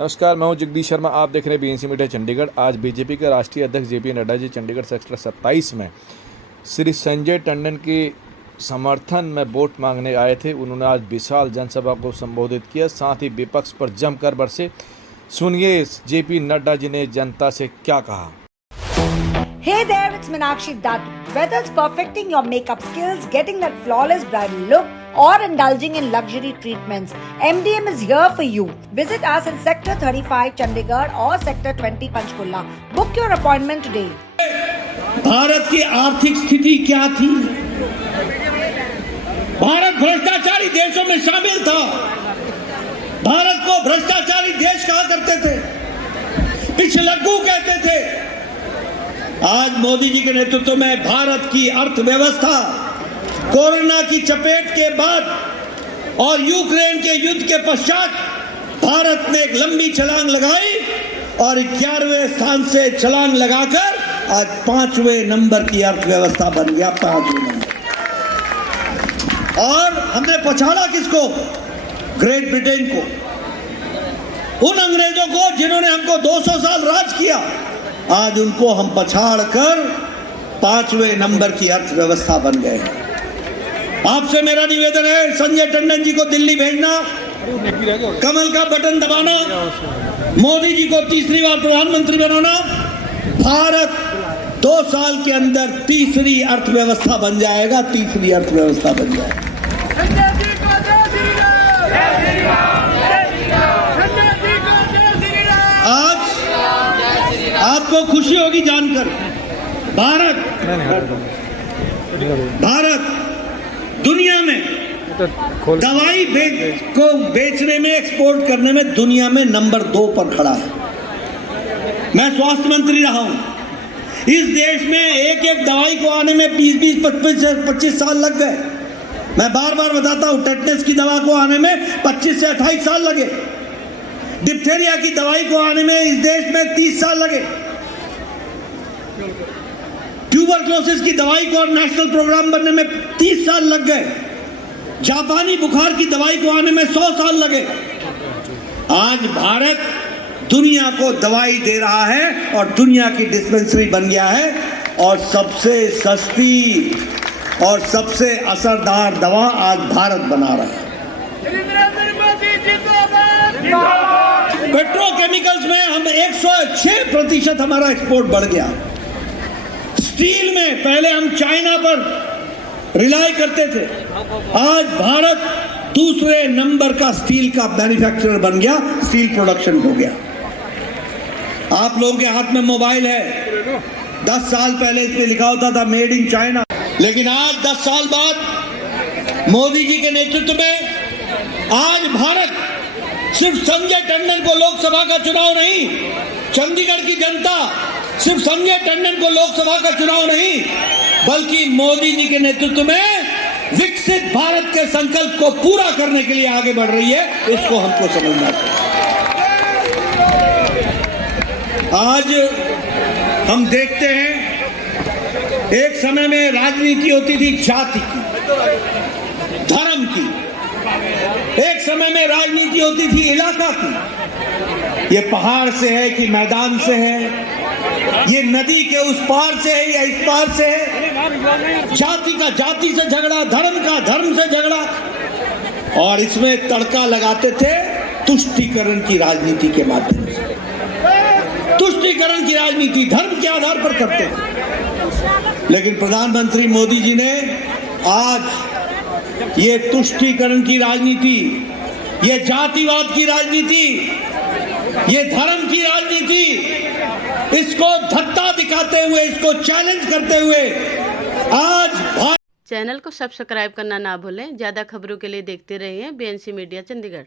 नमस्कार, मैं हूं जगदीश शर्मा। आप देख रहे हैं बीएनसी मीडिया चंडीगढ़। आज बीजेपी के राष्ट्रीय अध्यक्ष जेपी नड्डा जी चंडीगढ़ सेक्टर 27 में श्री संजय टंडन के समर्थन में वोट मांगने आए थे। उन्होंने आज विशाल जनसभा को संबोधित किया, साथ ही विपक्ष पर जमकर बरसे। सुनिए जेपी नड्डा जी ने जनता से क्या कहा। Hey there, it's Meenakshi Dutt. Whether it's perfecting your makeup skills, getting that flawless bridal look, or indulging in luxury treatments, MDM is here for you. Visit us in Sector 35 Chandigarh or Sector 20 Panchkulla. Book your appointment today. Bharat की आर्थिक स्थिति क्या थी? भारत भ्रष्टाचारी देशों में शामिल था। भारत को भ्रष्टाचारी देश कहा करते थे, पिछलग्गू कहते थे। आज मोदी जी के नेतृत्व में भारत की अर्थव्यवस्था कोरोना की चपेट के बाद और यूक्रेन के युद्ध के पश्चात भारत ने एक लंबी छलांग लगाई और 11वें स्थान से छलांग लगाकर आज 5वें नंबर की अर्थव्यवस्था बन गया। 5वें नंबर। और हमने पछाड़ा किसको? ग्रेट ब्रिटेन को, उन अंग्रेजों को जिन्होंने हमको 200 साल राज किया। आज उनको हम पछाड़ कर 5वें नंबर की अर्थव्यवस्था बन गए। आपसे मेरा निवेदन है, संजय टंडन जी को दिल्ली भेजना, कमल का बटन दबाना, मोदी जी को तीसरी बार प्रधानमंत्री बनाना। भारत 2 साल के अंदर तीसरी अर्थव्यवस्था बन जाएगा। तीसरी अर्थव्यवस्था बन जाएगा। आज आपको खुशी होगी जानकर भारत दुनिया में दवाई को बेचने में, एक्सपोर्ट करने में दुनिया में नंबर 2 पर खड़ा है। मैं स्वास्थ्य मंत्री रहा हूं। इस देश में एक दवाई को आने में 20 25 साल लग गए। मैं बार बार बताता हूं, टेटनस की दवा को आने में 25 से 28 साल लगे। डिप्थेरिया की दवाई को आने में इस देश में 30 साल लगे। ट्यूबरक्लोसिस की दवाई को और नेशनल प्रोग्राम बनने में 30 साल लग गए। जापानी बुखार की दवाई को आने में 100 साल लगे। आज भारत दुनिया को दवाई दे रहा है और दुनिया की डिस्पेंसरी बन गया है और सबसे सस्ती और सबसे असरदार दवा आज भारत बना रहा है। पेट्रोकेमिकल्स में हम 106% हमारा एक्सपोर्ट बढ़ गया। स्टील में पहले हम चाइना पर रिलाई करते थे, आज भारत दूसरे नंबर का स्टील का मैन्युफैक्चरर बन गया। स्टील प्रोडक्शन हो गया। आप लोगों के हाथ में मोबाइल है। 10 साल पहले इस पे लिखा होता था मेड इन चाइना, लेकिन आज 10 साल बाद मोदी जी के नेतृत्व में आज भारत सिर्फ संजय टंडन को लोकसभा का चुनाव नहीं, चंडीगढ़ की जनता सिर्फ संजय टंडन को लोकसभा का चुनाव नहीं, बल्कि मोदी जी के नेतृत्व में विकसित भारत के संकल्प को पूरा करने के लिए आगे बढ़ रही है। इसको हमको समझना चाहिए। आज हम देखते हैं, एक समय में राजनीति होती थी जाति की, धर्म की। एक समय में राजनीति होती थी इलाका की, ये पहाड़ से है कि मैदान से है, ये नदी के उस पार से है या इस पार से है। जाति का जाति से झगड़ा, धर्म का धर्म से झगड़ा, और इसमें तड़का लगाते थे तुष्टीकरण की राजनीति के माध्यम से। तुष्टीकरण की राजनीति धर्म के आधार पर करते थे। लेकिन प्रधानमंत्री मोदी जी ने आज ये तुष्टीकरण की राजनीति, ये जातिवाद की राजनीति, ये धर्म की राजनीति, इसको धत्ता दिखाते हुए, इसको चैलेंज करते हुए आज चैनल को सब्सक्राइब करना ना भूलें। ज़्यादा खबरों के लिए देखते रहिए बीएनसी मीडिया चंडीगढ़।